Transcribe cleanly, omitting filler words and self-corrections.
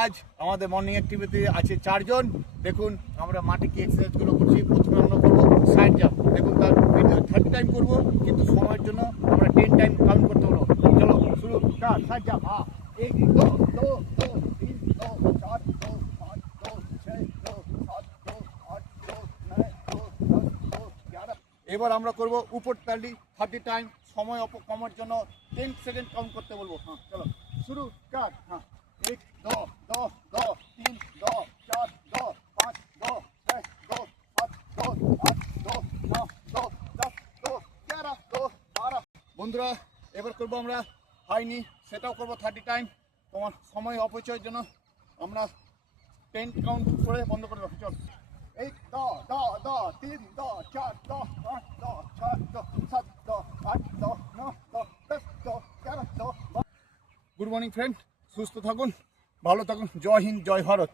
আজ আমাদের morning activity আছে 4 জন। দেখুন আমরা মাঠে কি এক্সারসাইজগুলো করছি। প্রথমে আমরা করবো সাইড জাম্প। দেখুন তার 30 টাইম করবো, কিন্তু সময়ের জন্য আমরা 10 টাইম কাউন্ট করতে হলো। চলো শুরু। Side jump. হ্যাঁ, 1 2 2 2 3 2 4 2 5 2 6 2 7 2 8 2 9 2 10 2 11। এবার আমরা করবো উপর তালি 30 টাইম। সময় কমার জন্য 10 সেকেন্ড কাউন্ট করতে বলবো। হ্যাঁ চলো শুরু। হ্যাঁ, 1 2 2 2 3 2 4 2 5 2 6 2 7 2 8 2 9 2 10 2 11 2 12। বন্ধুরা এবার করবো আমরা হাই নি, সেটাও করবো 30 টাইম। তোমার সময় অপচয়ের জন্য আমরা 10 কাউন্ট করে বন্ধ করে দেবো। চল 1 2 2 2 3 2 4 2 5 2 6 2 7 2 8 2 9 2 10 2 11 2। গুড মর্নিং ফ্রেন্ড, সুস্থ থাকুন, ভালো থাকুন। জয় হিন্দ, জয় ভারত।